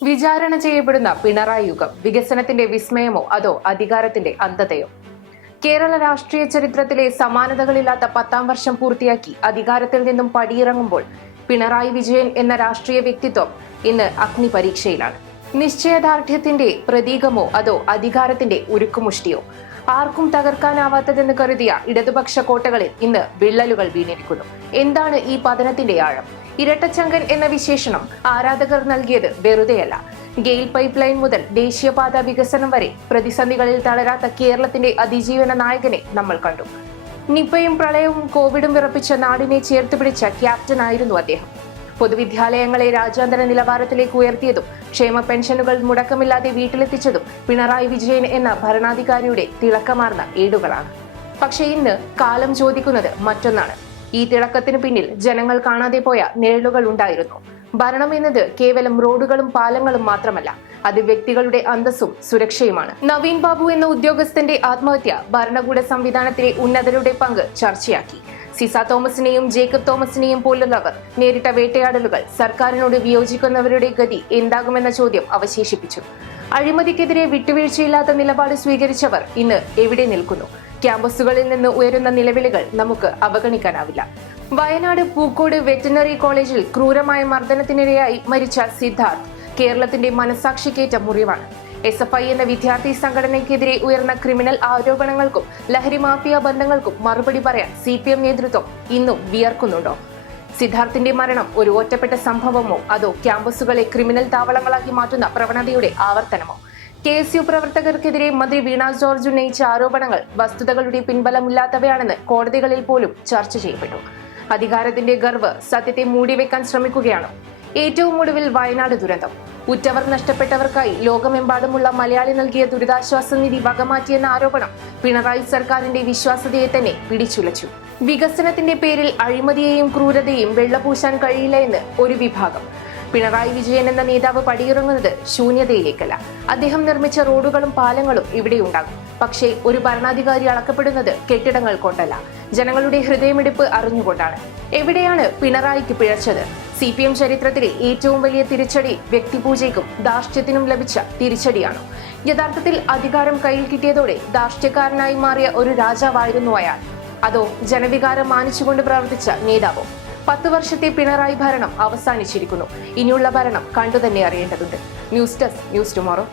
വിചാരണ ചെയ്യപ്പെടുന്ന പിണറായി യുഗം വികസനത്തിന്റെ വിസ്മയമോ അതോ അധികാരത്തിന്റെ അന്ധതയോ? കേരള രാഷ്ട്രീയ ചരിത്രത്തിലെ സമാനതകളില്ലാത്ത 10ാം വർഷം പൂർത്തിയാക്കി അധികാരത്തിൽ നിന്നും പടിയിറങ്ങുമ്പോൾ പിണറായി വിജയൻ എന്ന രാഷ്ട്രീയ വ്യക്തിത്വം ഇന്ന് അഗ്നി പരീക്ഷയിലാണ്. നിശ്ചയദാർഢ്യത്തിന്റെ പ്രതീകമോ അതോ അധികാരത്തിന്റെ ഉരുക്കുമുഷ്ടിയോ? ആർക്കും തകർക്കാനാവാത്തതെന്ന് കരുതിയ ഇടതുപക്ഷ കോട്ടകളിൽ ഇന്ന് വിള്ളലുകൾ വീണിരിക്കുന്നു. എന്താണ് ഈ പതനത്തിന്റെ ആഴം? ഇരട്ടച്ചങ്കൻ എന്ന വിശേഷണം ആരാധകർ നൽകിയത് വെറുതെയല്ല. ഗെയിൽ പൈപ്പ് ലൈൻ മുതൽ ദേശീയപാത വികസനം വരെ പ്രതിസന്ധികളിൽ തളരാത്ത കേരളത്തിന്റെ അതിജീവന നായകനെ നമ്മൾ കണ്ടു. നിപയും പ്രളയവും കോവിഡും വിറപ്പിച്ച നാടിനെ ചേർത്തുപിടിച്ച ക്യാപ്റ്റൻ ആയിരുന്നു അദ്ദേഹം. പൊതുവിദ്യാലയങ്ങളെ രാജ്യാന്തര നിലവാരത്തിലേക്ക് ഉയർത്തിയതും ക്ഷേമ പെൻഷനുകൾ മുടക്കമില്ലാതെ വീട്ടിലെത്തിച്ചതും പിണറായി വിജയൻ എന്ന ഭരണാധികാരിയുടെ തിളക്കമാർന്ന ഏടുകളാണ്. പക്ഷേ ഇന്ന് കാലം ചോദിക്കുന്നത് മറ്റൊന്നാണ്. ഈ തിളക്കത്തിന് പിന്നിൽ ജനങ്ങൾ കാണാതെ പോയ നിഴലുകൾ ഉണ്ടായിരുന്നു. ഭരണം എന്നത് കേവലം റോഡുകളും പാലങ്ങളും മാത്രമല്ല, അത് വ്യക്തികളുടെ അന്തസ്സും സുരക്ഷയുമാണ്. നവീൻ ബാബു എന്ന ഉദ്യോഗസ്ഥന്റെ ആത്മഹത്യ ഭരണകൂട സംവിധാനത്തിലെ ഉന്നതരുടെ പങ്ക് ചർച്ചയാക്കി. സിസ തോമസിനെയും ജേക്കബ് തോമസിനെയും പോലുള്ളവർ നേരിട്ട വേട്ടയാടലുകൾ സർക്കാരിനോട് വിയോജിക്കുന്നവരുടെ ഗതി എന്താകുമെന്ന ചോദ്യം അവശേഷിപ്പിച്ചു. അഴിമതിക്കെതിരെ വിട്ടുവീഴ്ചയില്ലാത്ത നിലപാട് സ്വീകരിച്ചവർ ഇന്ന് എവിടെ നിൽക്കുന്നു? ക്യാമ്പസുകളിൽ നിന്ന് ഉയരുന്ന നിലവിളികൾ നമുക്ക് അവഗണിക്കാനാവില്ല. വയനാട് പൂക്കോട് വെറ്റിനറി കോളേജിൽ ക്രൂരമായ മർദ്ദനത്തിനിരയായി മരിച്ച സിദ്ധാർത്ഥ് കേരളത്തിന്റെ മനസാക്ഷിക്കേറ്റ മുറിവാണ്. SFI എന്ന വിദ്യാർത്ഥി സംഘടനയ്ക്കെതിരെ ഉയർന്ന ക്രിമിനൽ ആരോപണങ്ങൾക്കും ലഹരി മാഫിയ ബന്ധങ്ങൾക്കും മറുപടി പറയാൻ CPM നേതൃത്വം ഇന്നും വിയർക്കുന്നുണ്ടോ? സിദ്ധാർത്ഥിന്റെ മരണം ഒരു ഒറ്റപ്പെട്ട സംഭവമോ അതോ ക്യാമ്പസുകളെ ക്രിമിനൽ താവളങ്ങളാക്കി മാറ്റുന്ന പ്രവണതയുടെ ആവർത്തനമോ? KSU പ്രവർത്തകർക്കെതിരെ മന്ത്രി വീണ ജോർജ് ഉന്നയിച്ച ആരോപണങ്ങൾ വസ്തുതകളുടെ പിൻബലമില്ലാത്തവയാണെന്ന് കോടതികളിൽ പോലും ചർച്ച ചെയ്യപ്പെട്ടു. അധികാരത്തിന്റെ ഗർവ് സത്യത്തെ മൂടിവെക്കാൻ ശ്രമിക്കുകയാണ്. ഏറ്റവും ഒടുവിൽ വയനാട് ദുരന്തം. ഉറ്റവർ നഷ്ടപ്പെട്ടവർക്കായി ലോകമെമ്പാടുമുള്ള മലയാളി നൽകിയ ദുരിതാശ്വാസ നിധി വകമാറ്റിയെന്ന ആരോപണം പിണറായി സർക്കാരിന്റെ വിശ്വാസ്യതയെ തന്നെ പിടിച്ചുലച്ചു. വികസനത്തിന്റെ പേരിൽ അഴിമതിയെയും ക്രൂരതയെയും വെള്ളപൂശാൻ കഴിയില്ല എന്ന് ഒരു വിഭാഗം. പിണറായി വിജയൻ എന്ന നേതാവ് പടിയിറങ്ങുന്നത് ശൂന്യതയിലേക്കല്ല. അദ്ദേഹം നിർമ്മിച്ച റോഡുകളും പാലങ്ങളും ഇവിടെ ഉണ്ടാകും. പക്ഷേ ഒരു ഭരണാധികാരി അളക്കപ്പെടുന്നത് കെട്ടിടങ്ങൾ കൊണ്ടല്ല, ജനങ്ങളുടെ ഹൃദയമിടിപ്പ് അറിഞ്ഞുകൊണ്ടാണ്. എവിടെയാണ് പിണറായിക്ക് പിഴച്ചത്? CPM ചരിത്രത്തിലെ ഏറ്റവും വലിയ തിരിച്ചടി വ്യക്തിപൂജയ്ക്കും ധാർഷ്ട്യത്തിനും ലഭിച്ച തിരിച്ചടിയാണോ? യഥാർത്ഥത്തിൽ അധികാരം കയ്യിൽ കിട്ടിയതോടെ ധാർഷ്ട്യക്കാരനായി മാറിയ ഒരു രാജാവായിരുന്നു അയാൾ, അതോ ജനവികാരം മാനിച്ചുകൊണ്ട് പ്രവർത്തിച്ച നേതാവോ? 10 വർഷത്തെ പിണറായി ഭരണം അവസാനിച്ചിരിക്കുന്നു. ഇനിയുള്ള ഭരണം കണ്ടുതന്നെ അറിയേണ്ടതുണ്ട്. News desk, news tomorrow.